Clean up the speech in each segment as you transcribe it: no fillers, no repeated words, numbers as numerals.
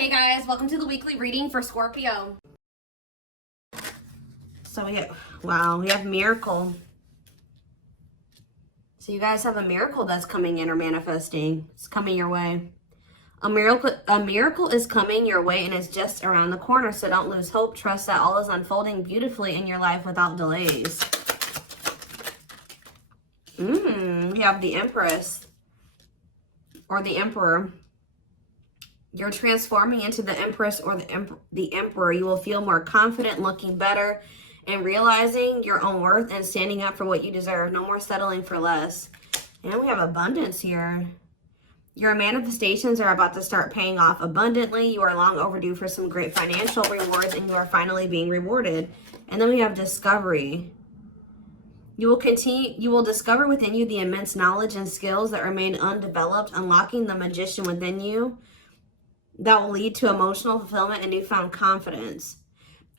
Hey guys, welcome to the weekly reading for Scorpio. So we have miracle. So you guys have a miracle that's coming in or manifesting. It's coming your way. A miracle is coming your way and it's just around the corner. So don't lose hope. Trust that all is unfolding beautifully in your life without delays. We have the Empress or the Emperor. You're transforming into the Empress or the Emperor. You will feel more confident, looking better, and realizing your own worth and standing up for what you deserve. No more settling for less. And we have abundance here. Your manifestations are about to start paying off abundantly. You are long overdue for some great financial rewards, and you are finally being rewarded. And then we have discovery. You will discover within you the immense knowledge and skills that remain undeveloped, unlocking the magician within you. That will lead to emotional fulfillment and newfound confidence.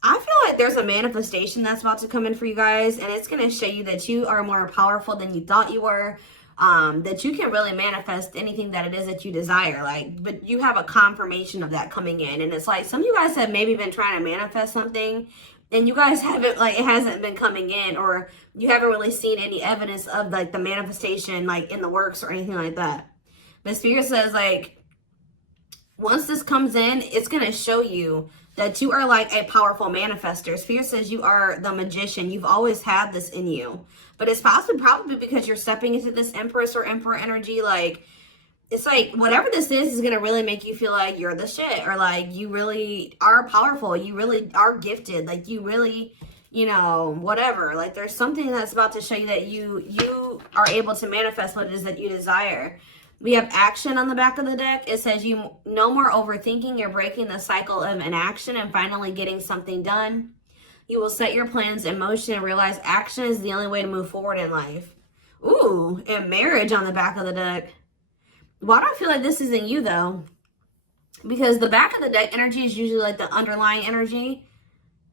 I feel like there's a manifestation that's about to come in for you guys, and it's going to show you that you are more powerful than you thought you were, that you can really manifest anything that it is that you desire. But you have a confirmation of that coming in, and it's like some of you guys have maybe been trying to manifest something, and you guys haven't, it hasn't been coming in, or you haven't really seen any evidence of the manifestation in the works or anything like that. The Spirit says once this comes in, it's going to show you that you are a powerful manifester. Spirit says you are the magician. You've always had this in you. But it's probably because you're stepping into this Empress or Emperor energy. It's whatever this is going to really make you feel like you're the shit. Or you really are powerful. You really are gifted. You really, whatever. There's something that's about to show you that you are able to manifest what it is that you desire. We have action on the back of the deck. It says no more overthinking. You're breaking the cycle of inaction and finally getting something done. You will set your plans in motion and realize action is the only way to move forward in life. Ooh, and marriage on the back of the deck. Why do I feel like this isn't you though? Because the back of the deck energy is usually the underlying energy.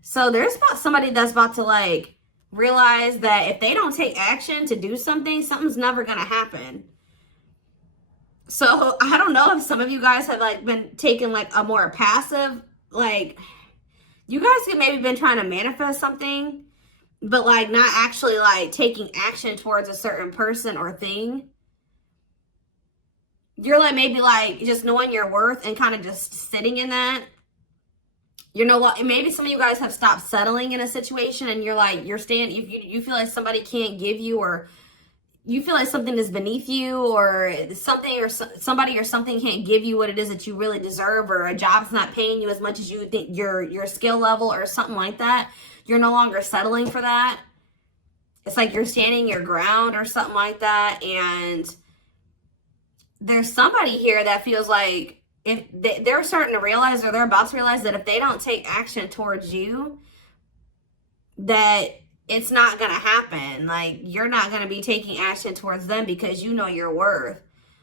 So there's somebody that's about to realize that if they don't take action to do something, something's never going to happen. So I don't know if some of you guys have been taking a more passive, you guys have maybe been trying to manifest something, but not actually taking action towards a certain person or thing. You're maybe just knowing your worth and kind of just sitting in that. Maybe some of you guys have stopped settling in a situation and you're staying, you feel like somebody can't give you, or you feel like something is beneath you, or something or somebody or something can't give you what it is that you really deserve, or a job's not paying you as much as you think your skill level or something like that. You're no longer settling for that. It's you're standing your ground or something like that. And there's somebody here that feels like if they're starting to realize, or they're about to realize, that if they don't take action towards you, that it's not going to happen. You're not going to be taking action towards them because you know your worth.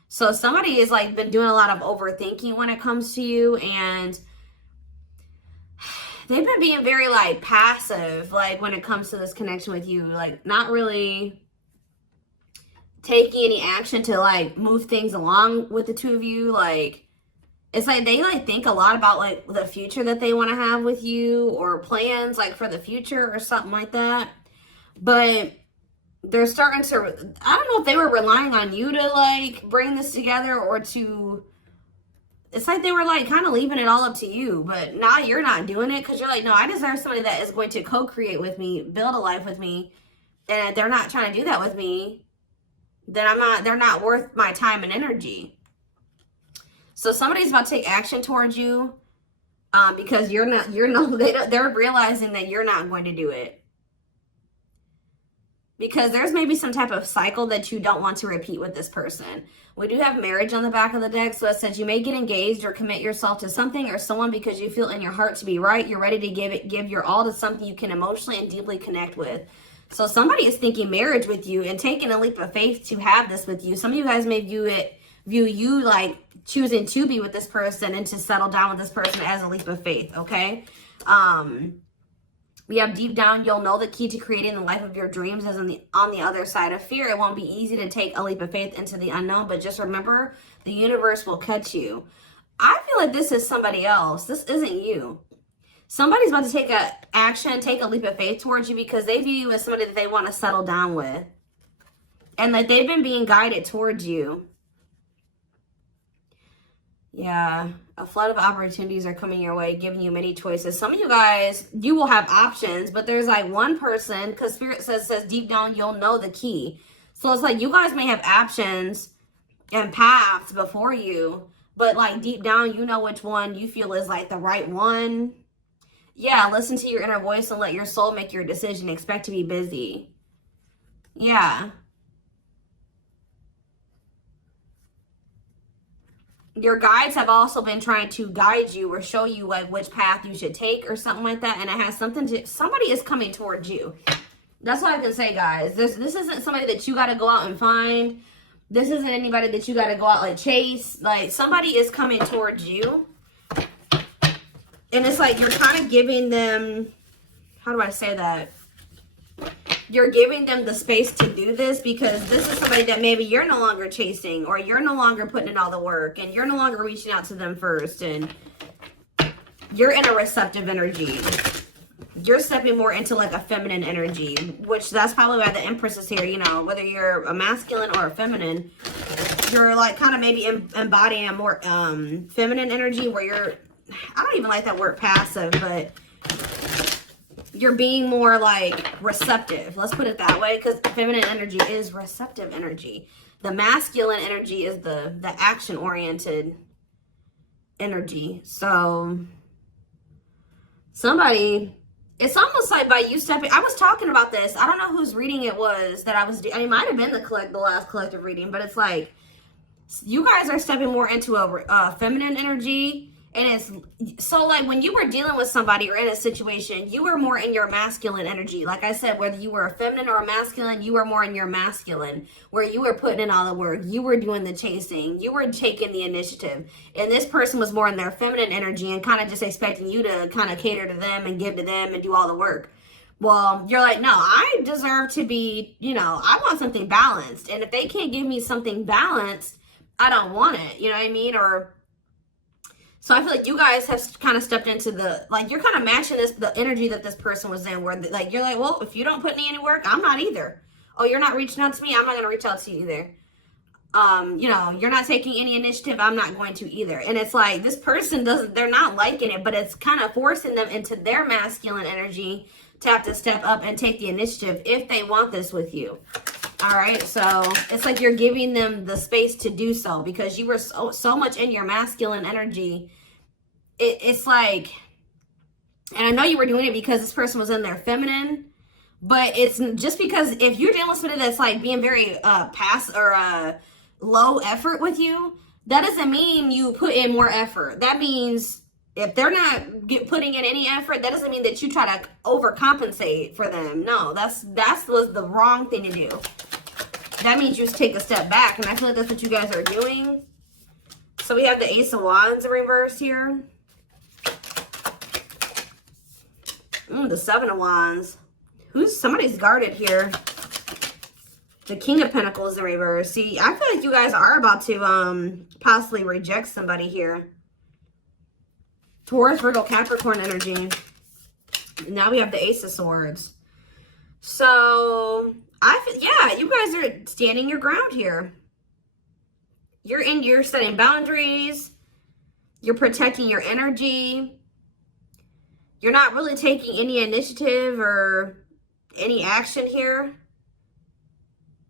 So somebody has been doing a lot of overthinking when it comes to you, and they've been being very passive when it comes to this connection with you, not really taking any action to move things along with the two of you. It's they think a lot about the future that they want to have with you, or plans for the future or something like that. But they're starting to, I don't know if they were relying on you to bring this together, or to, it's they were kind of leaving it all up to you. But now you're not doing it because you're no, I deserve somebody that is going to co-create with me, build a life with me. And if they're not trying to do that with me, then they're not worth my time and energy. So somebody's about to take action towards you because they're realizing that you're not going to do it. Because there's maybe some type of cycle that you don't want to repeat with this person. We do have marriage on the back of the deck. So it says you may get engaged or commit yourself to something or someone because you feel in your heart to be right. You're ready to give your all to something you can emotionally and deeply connect with. So somebody is thinking marriage with you and taking a leap of faith to have this with you. Some of you guys may view you choosing to be with this person and to settle down with this person as a leap of faith, okay? We have deep down, you'll know the key to creating the life of your dreams is on the other side of fear. It won't be easy to take a leap of faith into the unknown, but just remember, the universe will catch you. I feel like this is somebody else. This isn't you. Somebody's about to take a action, take a leap of faith towards you because they view you as somebody that they want to settle down with. And that they've been being guided towards you. Yeah, a flood of opportunities are coming your way, giving you many choices. Some of you guys, you will have options, but there's like one person, because Spirit says deep down, you'll know the key. So it's like you guys may have options and paths before you, but like deep down, you know which one you feel is like the right one. Yeah, listen to your inner voice and let your soul make your decision. Expect to be busy. Yeah. Your guides have also been trying to guide you or show you like which path you should take or something like that. And it has something to, somebody is coming towards you. That's what I can say, guys. This isn't somebody that you got to go out and find. This isn't anybody that you got to go out and chase. Like, somebody is coming towards you. And it's like you're kind of giving them, how do I say that? You're giving them the space to do this because this is somebody that maybe you're no longer chasing, or you're no longer putting in all the work, and you're no longer reaching out to them first, and you're in a receptive energy. You're stepping more into like a feminine energy, which that's probably why the Empress is here. You know, whether you're a masculine or a feminine, you're like kind of maybe embodying a more feminine energy where you're, I don't even like that word passive, but you're being more like receptive. Let's put it that way, because feminine energy is receptive energy. The masculine energy is the action-oriented energy. So somebody, it's almost like by you stepping, I was talking about this. I don't know whose reading it was that I was doing. It might have been the last collective reading, but it's like you guys are stepping more into a feminine energy. And it's so like when you were dealing with somebody or in a situation, you were more in your masculine energy. Like I said, whether you were a feminine or a masculine, you were more in your masculine, where you were putting in all the work. You were doing the chasing. You were taking the initiative. And this person was more in their feminine energy and kind of just expecting you to kind of cater to them and give to them and do all the work. Well, you're like, no, I deserve to be, you know, I want something balanced. And if they can't give me something balanced, I don't want it. You know what I mean? So I feel like you guys have kind of stepped into the, like, you're kind of matching the energy that this person was in, where like, you're like, well, if you don't put me any work, I'm not either. Oh, you're not reaching out to me, I'm not going to reach out to you either. You know, you're not taking any initiative, I'm not going to either. And it's like, this person they're not liking it, but it's kind of forcing them into their masculine energy to have to step up and take the initiative if they want this with you. All right, so it's like you're giving them the space to do so because you were so much in your masculine energy. It's like, and I know you were doing it because this person was in their feminine, but it's just because if you're dealing with somebody that's like being very low effort with you, that doesn't mean you put in more effort. That means if they're not putting in any effort, that doesn't mean that you try to overcompensate for them. No, that was the wrong thing to do. That means you just take a step back, and I feel like that's what you guys are doing. So we have the Ace of Wands in reverse here. The Seven of Wands. Somebody's guarded here. The King of Pentacles in reverse. See, I feel like you guys are about to possibly reject somebody here. Taurus, Virgo, Capricorn energy. Now we have the Ace of Swords. So, yeah, you guys are standing your ground here. You're setting boundaries. You're protecting your energy. You're not really taking any initiative or any action here.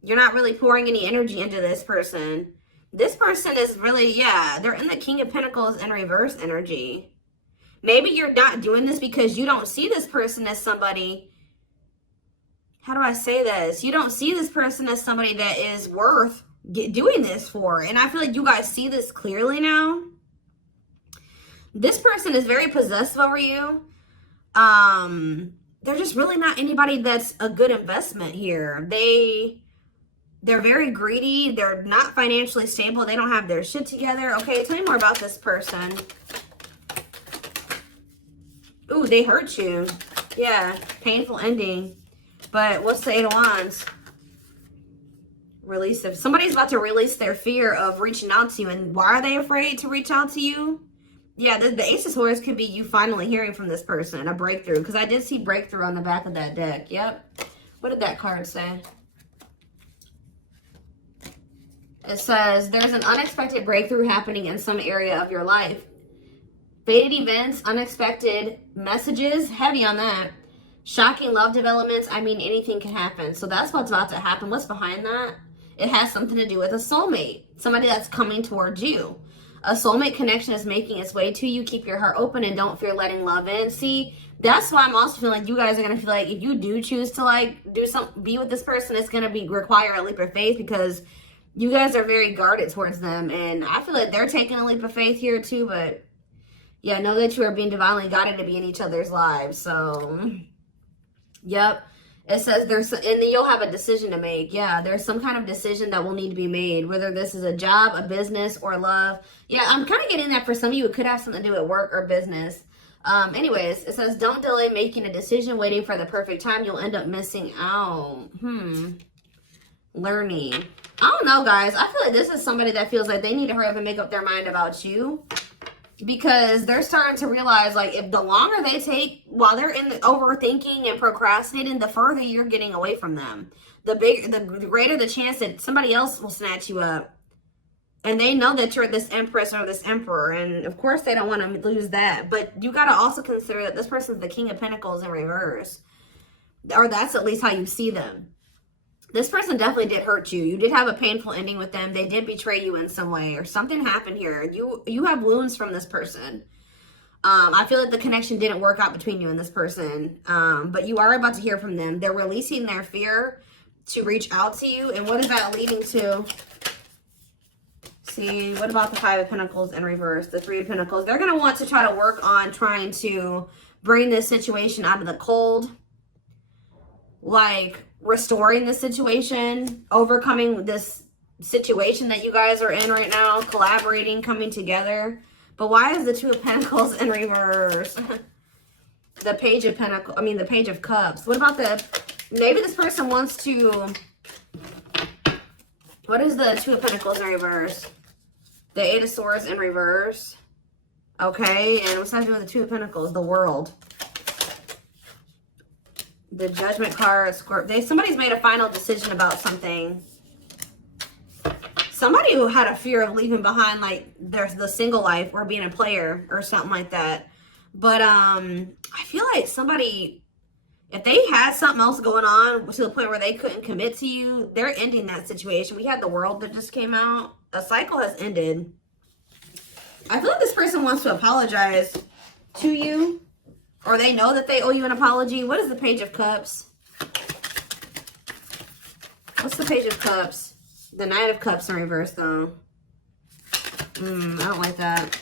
You're not really pouring any energy into this person. This person is really, yeah, they're in the King of Pentacles in reverse energy. Maybe you're not doing this because you don't see this person as somebody, how do I say this? You don't see this person as somebody that is worth doing this for. And I feel like you guys see this clearly now. This person is very possessive over you. They're just really not anybody that's a good investment here. They're very greedy. They're not financially stable. They don't have their shit together. Okay, tell me more about this person. Ooh, they hurt you. Yeah, painful ending. But what's the Eight of Wands? Release of, somebody's about to release their fear of reaching out to you. And why are they afraid to reach out to you? Yeah, the Ace of Swords could be you finally hearing from this person, a breakthrough. Because I did see breakthrough on the back of that deck. Yep. What did that card say? It says, there's an unexpected breakthrough happening in some area of your life. Fated events, unexpected messages, heavy on that. Shocking love developments, I mean, anything can happen. So that's what's about to happen. What's behind that? It has something to do with a soulmate. Somebody that's coming towards you. A soulmate connection is making its way to you. Keep your heart open and don't fear letting love in. See, that's why I'm also feeling like you guys are going to feel like if you do choose to like be with this person, it's going to require a leap of faith because you guys are very guarded towards them. And I feel like they're taking a leap of faith here too. But yeah, know that you are being divinely guided to be in each other's lives. So, yep. It says and then you'll have a decision to make. Yeah, there's some kind of decision that will need to be made, whether this is a job, a business, or love. Yeah, I'm kind of getting that for some of you. It could have something to do with work or business. Anyways, it says, don't delay making a decision, waiting for the perfect time. You'll end up missing out. Learning. I don't know, guys. I feel like this is somebody that feels like they need to hurry up and make up their mind about you. Because they're starting to realize, like, if the longer they take while they're in the overthinking and procrastinating, the further you're getting away from them. The greater the chance that somebody else will snatch you up. And they know that you're this empress or this emperor. And, of course, they don't want to lose that. But you got to also consider that this person's the King of Pentacles in reverse. Or that's at least how you see them. This person definitely did hurt you. You did have a painful ending with them. They did betray you in some way or something happened here. You have wounds from this person. I feel like the connection didn't work out between you and this person. But you are about to hear from them. They're releasing their fear to reach out to you. And what is that leading to? See, what about the Five of Pentacles in reverse? The Three of Pentacles. They're going to want to try to work on trying to bring this situation out of the cold. Like restoring the situation, overcoming this situation that you guys are in right now, collaborating, coming together. But why is the Two of Pentacles in reverse? The Page of Pentacles, the Page of Cups. What about maybe this person wants to, what is the Two of Pentacles in reverse? The Eight of Swords in reverse. Okay, and what's that doing with the Two of Pentacles? The World. The Judgment card, Scorpio. Somebody's made a final decision about something. Somebody who had a fear of leaving behind, like, the single life or being a player or something like that. But I feel like somebody, if they had something else going on to the point where they couldn't commit to you, they're ending that situation. We had the World that just came out. A cycle has ended. I feel like this person wants to apologize to you. Or they know that they owe you an apology. What is the Page of Cups? What's the Page of Cups? The Knight of Cups in reverse, though. I don't like that.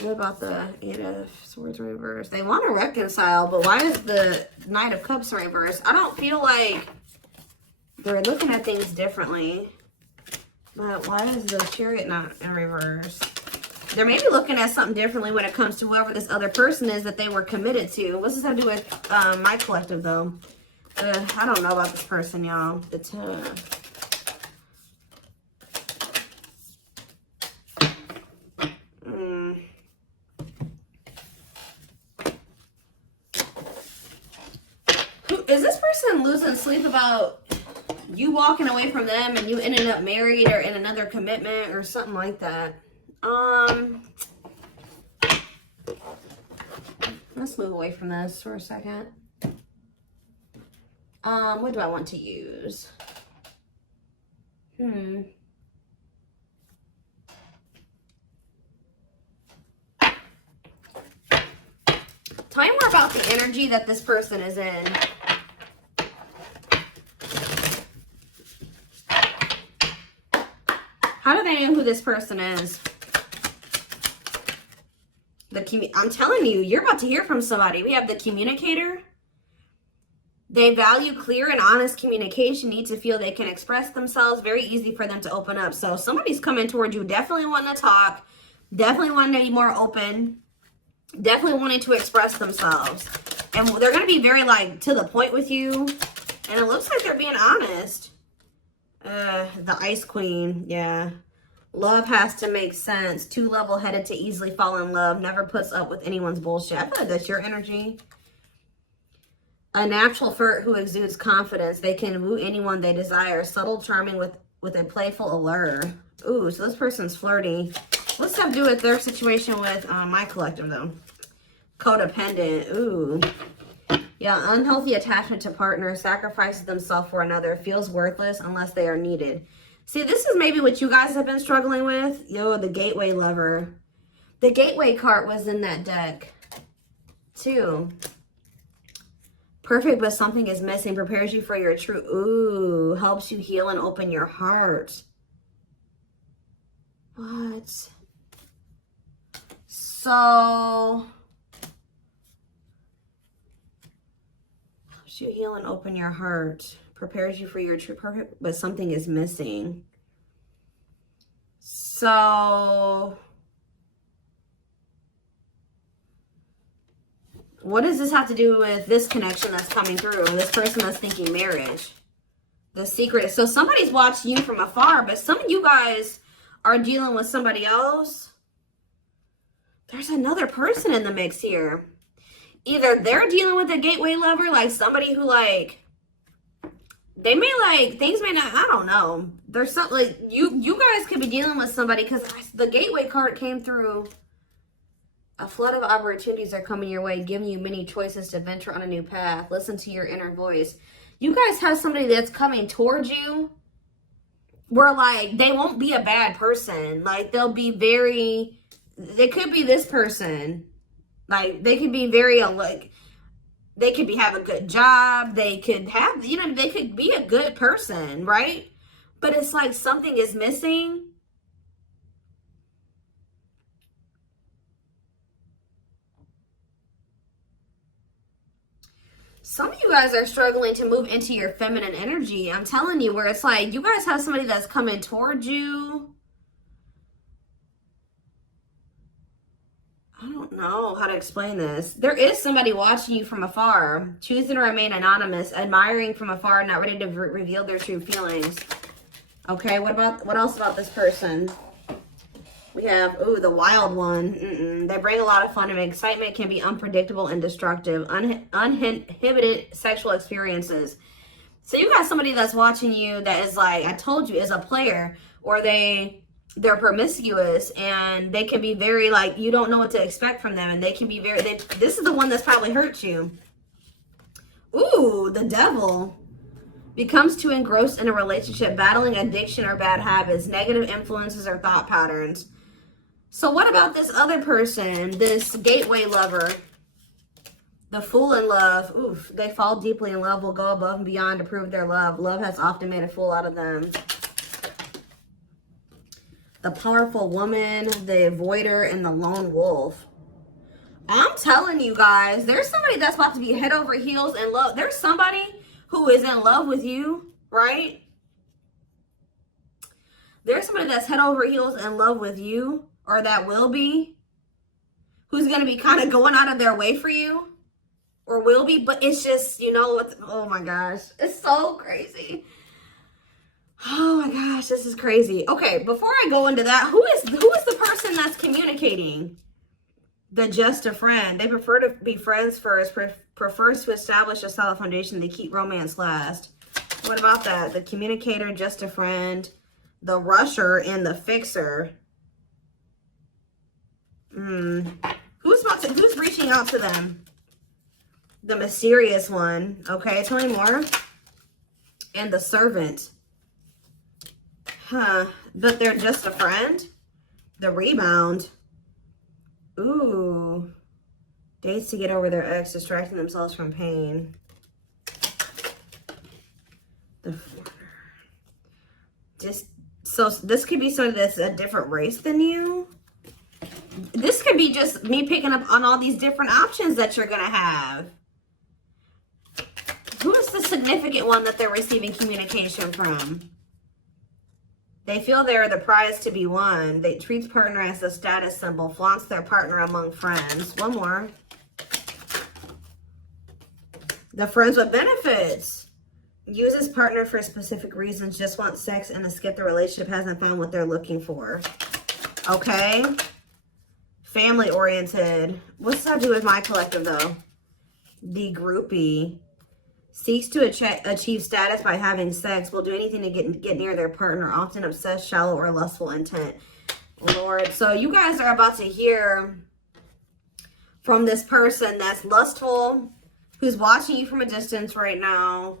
What about the Eight of Swords in reverse? They want to reconcile, but why is the Knight of Cups in reverse? I don't feel like they're looking at things differently. But why is the Chariot not in reverse? They're maybe looking at something differently when it comes to whoever this other person is that they were committed to. What's this have to do with my collective, though? I don't know about this person, y'all. Is this person losing sleep about you walking away from them and you ended up married or in another commitment or something like that? Let's move away from this for a second. What do I want to use? Tell me more about the energy that this person is in. How do they know who this person is? I'm telling you, you're about to hear from somebody. We have the Communicator. They value clear and honest communication, need to feel they can express themselves. Very easy for them to open up. So somebody's coming towards you, definitely wanting to talk, definitely wanting to be more open, definitely wanting to express themselves. And they're going to be very, like, to the point with you. And it looks like they're being honest. The Ice Queen, yeah. Love has to make sense. Too level-headed to easily fall in love. Never puts up with anyone's bullshit. I feel like that's your energy. A natural flirt who exudes confidence. They can woo anyone they desire. Subtle, charming with a playful allure. Ooh, so this person's flirty. What's that do with their situation with my collective, though? Codependent. Ooh. Yeah, unhealthy attachment to partner. Sacrifices themselves for another. Feels worthless unless they are needed. See, this is maybe what you guys have been struggling with. Yo, the gateway lover. The gateway card was in that deck, too. Perfect, but something is missing. Prepares you for your true... Ooh, helps you heal and open your heart. What? So... helps you heal and open your heart. Prepares you for your true perfect, but something is missing. So... what does this have to do with this connection that's coming through? This person that's thinking marriage. The secret. So somebody's watching you from afar, but some of you guys are dealing with somebody else. There's another person in the mix here. Either they're dealing with a gateway lover, like somebody who like, they may like, things may not, I don't know. There's something like, you guys could be dealing with somebody because the gateway card came through. A flood of opportunities are coming your way, giving you many choices to venture on a new path. Listen to your inner voice. You guys have somebody that's coming towards you where, like, they won't be a bad person. Like, they'll be very, they could be this person. Like, they could be very, like, they could have a good job. They could have, you know, they could be a good person, right? But it's like something is missing. Some of you guys are struggling to move into your feminine energy. I'm telling you, where it's like you guys have somebody that's coming towards you. I don't know how to explain this. There is somebody watching you from afar, choosing to remain anonymous, admiring from afar, not ready to reveal their true feelings. Okay, what else about this person? We have, ooh, the wild one. They bring a lot of fun and excitement, can be unpredictable and destructive. Uninhibited sexual experiences. So you got somebody that's watching you that is like, I told you, is a player, or they're promiscuous, and they can be very like, you don't know what to expect from them, and they can be very, this is the one that's probably hurt you. Ooh, the devil. Becomes too engrossed in a relationship, battling addiction or bad habits, negative influences or thought patterns. So what about this other person, this gateway lover, the fool in love? Oof, they fall deeply in love, will go above and beyond to prove their love. Love has often made a fool out of them. The powerful woman, the avoider, and the lone wolf. I'm telling you guys, there's somebody that's about to be head over heels in love. There's somebody who is in love with you, right? There's somebody that's head over heels in love with you, or that will be, who's going to be kind of going out of their way for you, or will be, but it's just, you know, oh my gosh, it's so crazy. Oh my gosh, this is crazy. Okay, before I go into that, who is the person that's communicating? The just a friend. They prefer to be friends first, prefers to establish a solid foundation. They keep romance last. What about that? The communicator, just a friend, the rusher, and the fixer. Who's reaching out to them? The mysterious one. Okay, tell me more. And the servant. Huh. But they're just a friend? The rebound. Ooh. Dates to get over their ex, distracting themselves from pain. The foreigner. So this could be somebody that's a different race than you. This could be just me picking up on all these different options that you're going to have. Who is the significant one that they're receiving communication from? They feel they're the prize to be won. They treat partner as a status symbol, flaunts their partner among friends. One more. The friends with benefits. Uses partner for specific reasons, just wants sex and to skip the relationship, hasn't found what they're looking for. Okay. Family oriented. What's that do with my collective though? The groupie. Seeks to achieve status by having sex. Will do anything to get near their partner. Often obsessed, shallow, or lustful intent. Lord. So you guys are about to hear from this person that's lustful, who's watching you from a distance right now,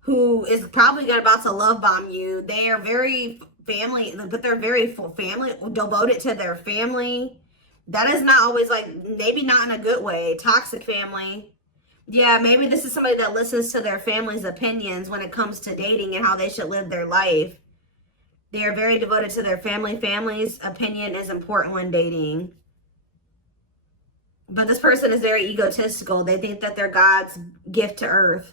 who is probably about to love bomb you. They are very family, but they're very family, devoted to their family. That is not always like, maybe not in a good way. Toxic family. Yeah, maybe this is somebody that listens to their family's opinions when it comes to dating and how they should live their life. They are very devoted to their family. Family's opinion is important when dating. But this person is very egotistical. They think that they're God's gift to earth.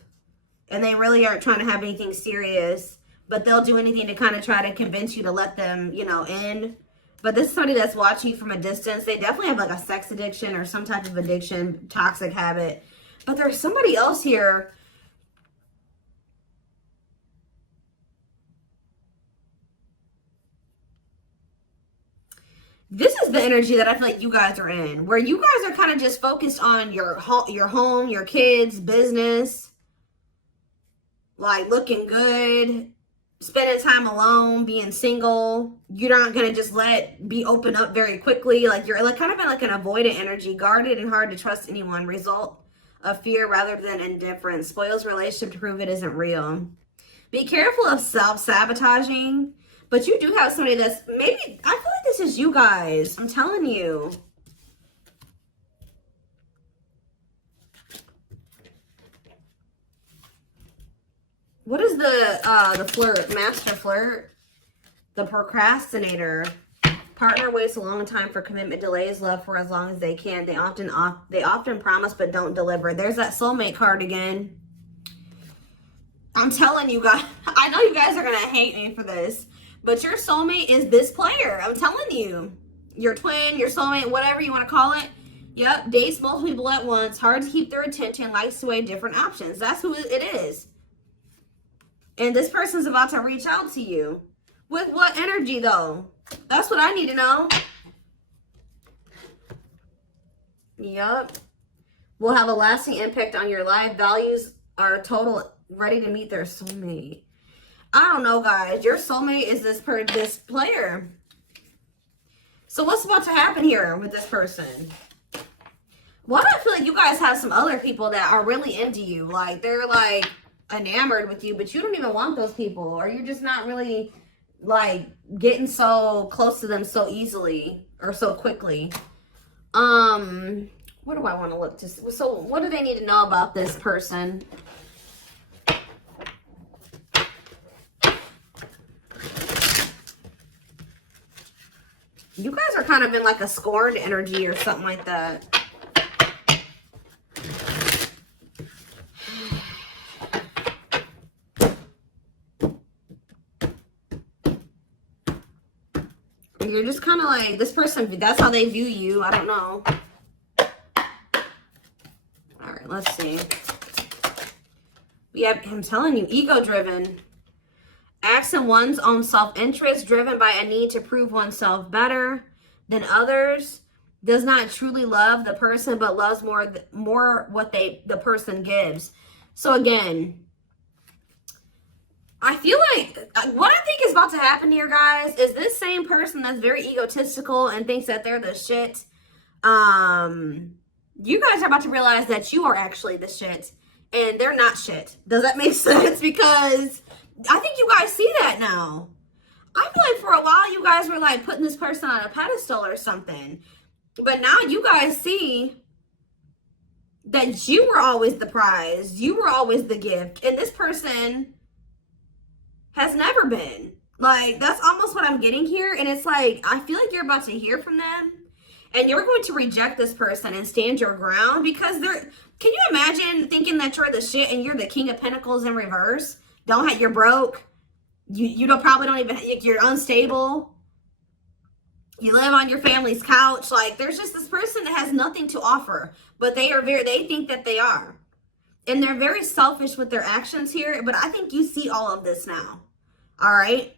And they really aren't trying to have anything serious. But they'll do anything to kind of try to convince you to let them, you know, in. But this is somebody that's watching you from a distance. They definitely have like a sex addiction or some type of addiction, toxic habit. But there's somebody else here. This is the energy that I feel like you guys are in, where you guys are kind of just focused on your home, your kids, business, like looking good, spending time alone, being single. You're not going to just be open up very quickly. Like you're like kind of in like an avoidant energy, guarded and hard to trust anyone. Result of fear rather than indifference. Spoils relationship to prove it isn't real. Be careful of self-sabotaging. But you do have somebody that's maybe, I feel like this is you guys. I'm telling you. What is the flirt? Master flirt? The procrastinator. Partner waits a long time for commitment, delays love for as long as they can. They often promise but don't deliver. There's that soulmate card again. I'm telling you guys, I know you guys are going to hate me for this, but your soulmate is this player. I'm telling you. Your twin, your soulmate, whatever you want to call it. Yep, dates multiple people at once, hard to keep their attention, likes to weigh different options. That's who it is. And this person's about to reach out to you. With what energy though? That's what I need to know. Yup. Will have a lasting impact on your life. Values are total, ready to meet their soulmate. I don't know, guys. Your soulmate is this player. So what's about to happen here with this person? Why do I feel like you guys have some other people that are really into you? Like, they're like enamored with you, but you don't even want those people. Or you're just not really like getting so close to them so easily or so quickly. What do I want to look to? So what do they need to know about this person? You guys are kind of in like a scorned energy or something like that. You're just kind of like, this person, that's how they view you. I don't know. All right, let's see. Yeah, I'm telling you, ego-driven. Acts in one's own self-interest, driven by a need to prove oneself better than others. Does not truly love the person, but loves more what the person gives. So again, I feel like what I think is about to happen here, guys, is this same person that's very egotistical and thinks that they're the shit. You guys are about to realize that you are actually the shit and they're not shit. Does that make sense? Because I think you guys see that now. I feel like for a while you guys were like putting this person on a pedestal or something. But now you guys see that you were always the prize. You were always the gift. And this person has never been. Like, that's almost what I'm getting here. And it's like, I feel like you're about to hear from them. And you're going to reject this person and stand your ground. Because they're, can you imagine thinking that you're the shit and you're the King of Pentacles in reverse? You're broke. You probably don't even, you're unstable. You live on your family's couch. Like, there's just this person that has nothing to offer. But they think that they are. And they're very selfish with their actions here, but I think you see all of this now. All right.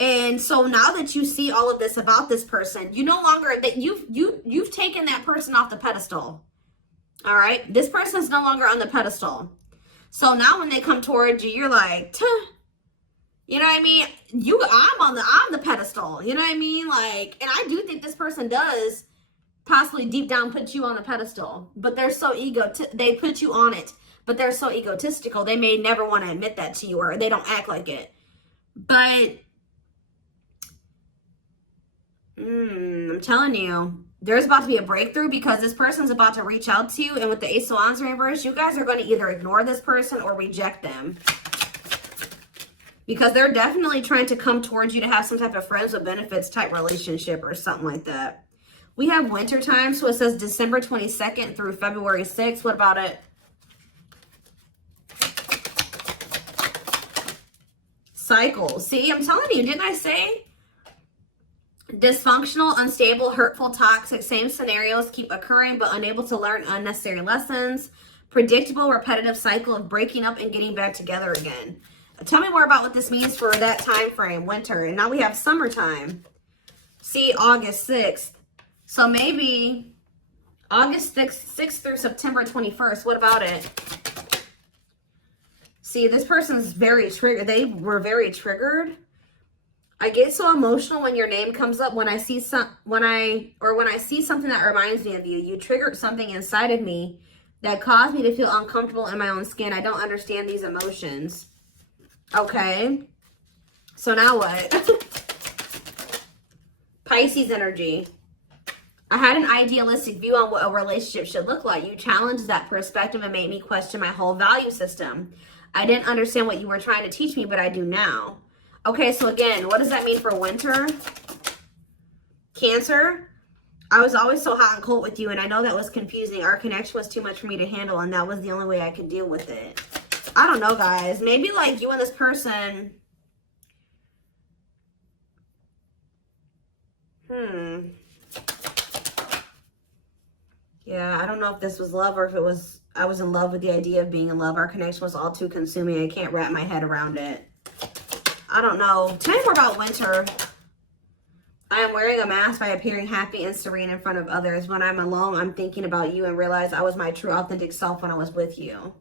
And so now that you see all of this about this person, you no longer, that you've taken that person off the pedestal. All right. This person's no longer on the pedestal. So now when they come towards you, you're like, tuh. You know what I mean? I'm the pedestal. You know what I mean? Like, and I do think this person does possibly deep down put you on a pedestal, but they're so they put you on it, but they're so egotistical. They may never want to admit that to you, or they don't act like it. But I'm telling you, there's about to be a breakthrough, because this person's about to reach out to you. And with the Ace of Wands reverse, you guys are going to either ignore this person or reject them, because they're definitely trying to come towards you to have some type of friends with benefits type relationship or something like that. We have winter time, so it says December 22nd through February 6th. What about it? Cycle. See, I'm telling you, didn't I say? Dysfunctional, unstable, hurtful, toxic, same scenarios keep occurring but unable to learn unnecessary lessons. Predictable, repetitive cycle of breaking up and getting back together again. Tell me more about what this means for that time frame, winter. And now we have summertime. See, August 6th. So maybe August 6th through September 21st. What about it? See, this person's very triggered. They were very triggered. I get so emotional when your name comes up. When I see when I see something that reminds me of you. You triggered something inside of me that caused me to feel uncomfortable in my own skin. I don't understand these emotions. Okay. So now what? Pisces energy. I had an idealistic view on what a relationship should look like. You challenged that perspective and made me question my whole value system. I didn't understand what you were trying to teach me, but I do now. Okay, so again, what does that mean for winter? Cancer. I was always so hot and cold with you, and I know that was confusing. Our connection was too much for me to handle, and that was the only way I could deal with it. I don't know, guys. Maybe like you and this person. Yeah, I don't know if this was love or if it was, I was in love with the idea of being in love. Our connection was all too consuming. I can't wrap my head around it. I don't know. Tell me more about winter. I am wearing a mask by appearing happy and serene in front of others. When I'm alone, I'm thinking about you and realize I was my true authentic self when I was with you.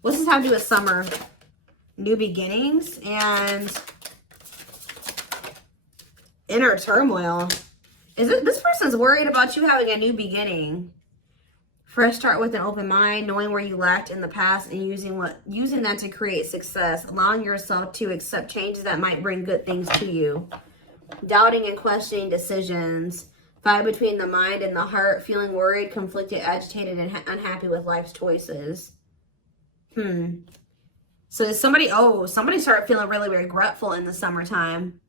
What's this have to do with summer? New beginnings and inner turmoil. Is it this person's worried about you having a new beginning? Fresh start with an open mind, knowing where you lacked in the past and using that to create success, allowing yourself to accept changes that might bring good things to you. Doubting and questioning decisions, fight between the mind and the heart, feeling worried, conflicted, agitated, and unhappy with life's choices. So somebody started feeling really regretful in the summertime.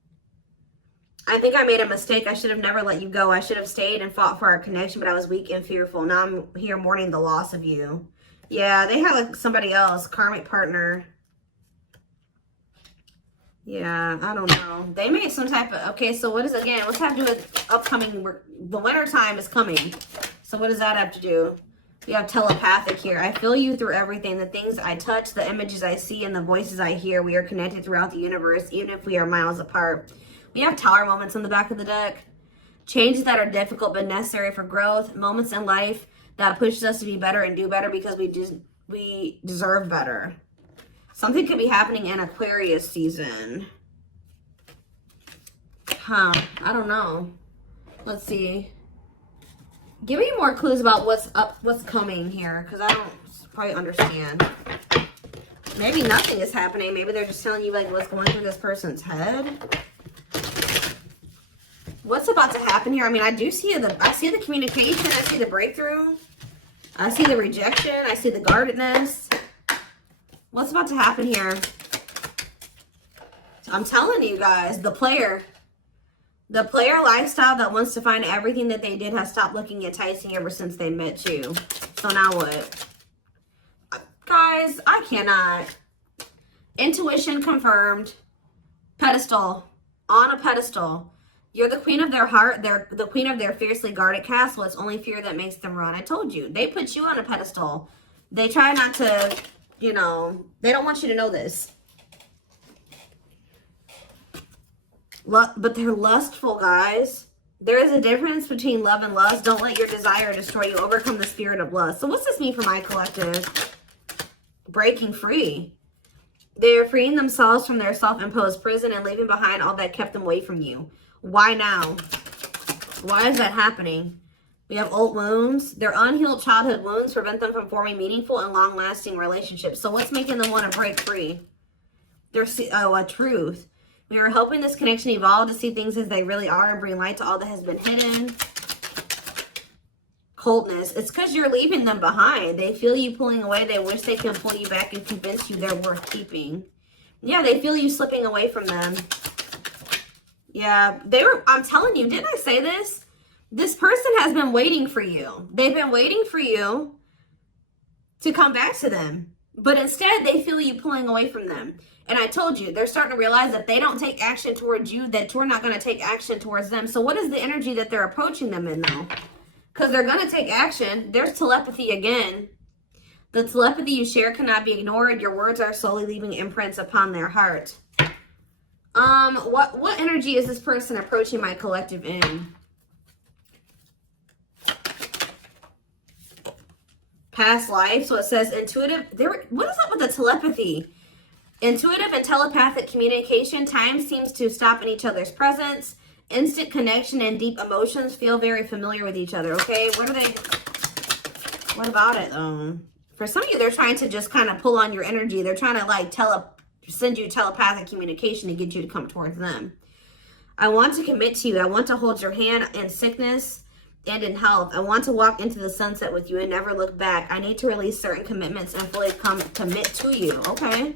I think I made a mistake. I should have never let you go. I should have stayed and fought for our connection, but I was weak and fearful. Now I'm here mourning the loss of you. Yeah, they had like somebody else, karmic partner. Yeah, I don't know. They made some type of, okay, so what is, again, what's have to do with upcoming, the winter time is coming. So what does that have to do? We have telepathic here. I feel you through everything. The things I touch, the images I see, and the voices I hear. We are connected throughout the universe, even if we are miles apart. We have tower moments on the back of the deck. Changes that are difficult but necessary for growth. Moments in life that pushes us to be better and do better because we deserve better. Something could be happening in Aquarius season. I don't know. Let's see. Give me more clues about what's coming here, because I don't probably understand. Maybe nothing is happening. Maybe they're just telling you like what's going through this person's head. What's about to happen here? I mean, I see the communication. I see the breakthrough. I see the rejection. I see the guardedness. What's about to happen here? I'm telling you guys, the player lifestyle that wants to find everything that they did has stopped looking enticing ever since they met you. So now what? Guys, I cannot. Intuition confirmed. Pedestal. On a pedestal. You're the queen of their heart. They're the queen of their fiercely guarded castle. It's only fear that makes them run. I told you. They put you on a pedestal. They try not to, you know, they don't want you to know this. But they're lustful, guys. There is a difference between love and lust. Don't let your desire destroy you. Overcome the spirit of lust. So what's this mean for my collective? Breaking free. They are freeing themselves from their self-imposed prison and leaving behind all that kept them away from you. Why now? Why is that happening? We have old wounds. Their unhealed childhood wounds prevent them from forming meaningful and long-lasting relationships. So what's making them want to break free? There's a truth. We are helping this connection evolve to see things as they really are and bring light to all that has been hidden. Coldness. It's because you're leaving them behind. They feel you pulling away. They wish they can pull you back and convince you they're worth keeping. Yeah, they feel you slipping away from them. Yeah, I'm telling you, didn't I say this? This person has been waiting for you. They've been waiting for you to come back to them. But instead, they feel you pulling away from them. And I told you, they're starting to realize that they don't take action towards you, that you're not going to take action towards them. So what is the energy that they're approaching them in, though? Because they're going to take action. There's telepathy again. The telepathy you share cannot be ignored. Your words are slowly leaving imprints upon their heart. What energy is this person approaching my collective in? Past life. So it says intuitive. What is up with the telepathy? Intuitive and telepathic communication. Time seems to stop in each other's presence. Instant connection and deep emotions feel very familiar with each other. Okay, what about it though? For some of you, they're trying to just kind of pull on your energy. They're trying to like send you telepathic communication to get you to come towards them. I want to commit to you. I want to hold your hand in sickness and in health. I want to walk into the sunset with you and never look back. I need to release certain commitments and fully commit to you. Okay.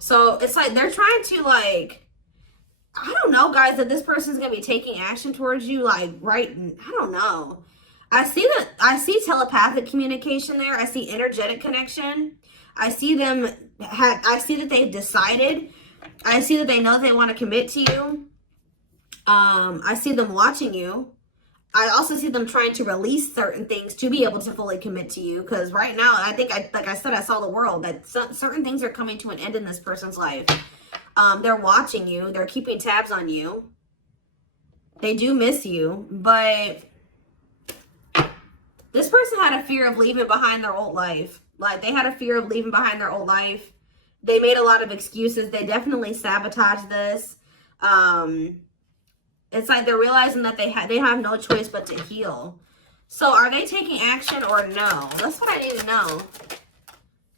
So it's like they're trying to like, I don't know, guys, that this person's going to be taking action towards you. Like, right. I don't know. I see telepathic communication there. I see energetic connection. I see I see that they've decided. I see that they know they want to commit to you. I see them watching you. I also see them trying to release certain things to be able to fully commit to you. Because right now, I think, like I said, I saw the world. That certain things are coming to an end in this person's life. They're watching you. They're keeping tabs on you. They do miss you. But this person had a fear of leaving behind their old life. Like, they had a fear of leaving behind their old life. They made a lot of excuses. They definitely sabotaged this. It's like they're realizing that they have no choice but to heal. So are they taking action or no? That's what I need to know.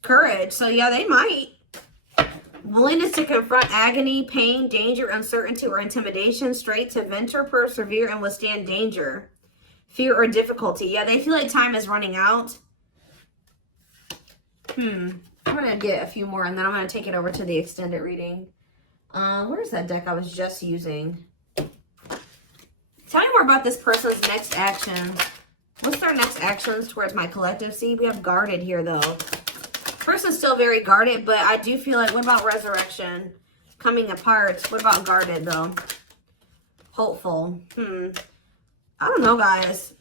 Courage. So yeah, they might. Willingness to confront agony, pain, danger, uncertainty, or intimidation. Straight to venture, persevere, and withstand danger. Fear or difficulty. Yeah, they feel like time is running out. I'm going to get a few more and then I'm going to take it over to the extended reading. Where's that deck I was just using? Tell me more about this person's next action. What's their next actions towards my collective? See, we have guarded here, though. Person's still very guarded, but I do feel like, what about resurrection? Coming apart. What about guarded, though? Hopeful. I don't know, guys.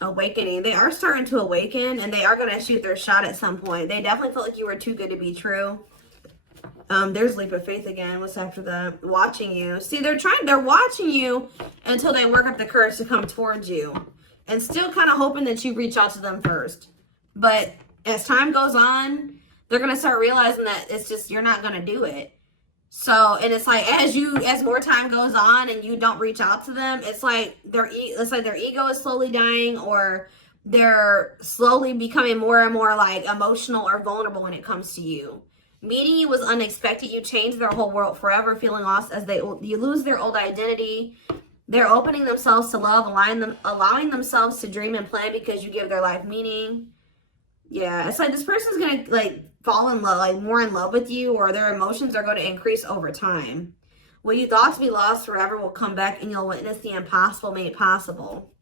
Awakening. They are starting to awaken, and they are going to shoot their shot at some point. They definitely felt like you were too good to be true. There's leap of faith again. What's after that? Watching you. See, they're watching you until they work up the courage to come towards you. And still kind of hoping that you reach out to them first. But as time goes on, they're going to start realizing that it's just, you're not going to do it. So, and it's like, as more time goes on and you don't reach out to them, it's like their ego is slowly dying, or they're slowly becoming more and more like emotional or vulnerable when it comes to you. Meeting you was unexpected. You changed their whole world forever, feeling lost as you lose their old identity. They're opening themselves to love, allowing themselves to dream and plan because you give their life meaning. Yeah, it's like this person's going to like fall in love, like more in love with you, or their emotions are going to increase over time. What you thought to be lost forever will come back and you'll witness the impossible made possible.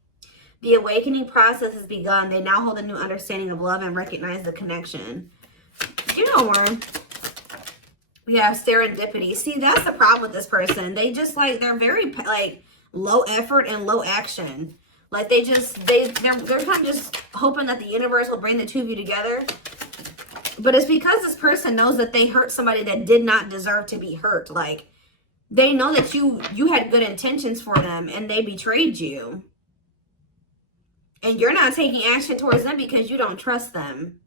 The awakening process has begun. They now hold a new understanding of love and recognize the connection. You know more. We have serendipity. See, that's the problem with this person. They just like, they're very like low effort and low action. Like they're kind of just hoping that the universe will bring the two of you together. But it's because this person knows that they hurt somebody that did not deserve to be hurt. Like, they know that you had good intentions for them and they betrayed you. And you're not taking action towards them because you don't trust them.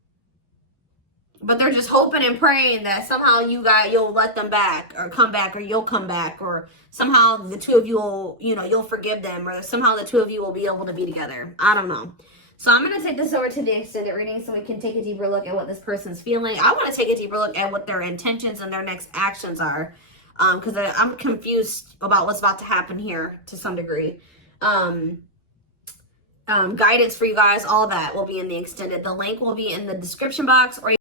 But they're just hoping and praying that somehow you'll let them back or come back, or you'll come back, or somehow the two of you will, you'll forgive them, or somehow the two of you will be able to be together. I don't know. So I'm going to take this over to the extended reading so we can take a deeper look at what this person's feeling. I want to take a deeper look at what their intentions and their next actions are. Because I'm confused about what's about to happen here to some degree. Guidance for you guys, all that will be in the extended. The link will be in the description box, or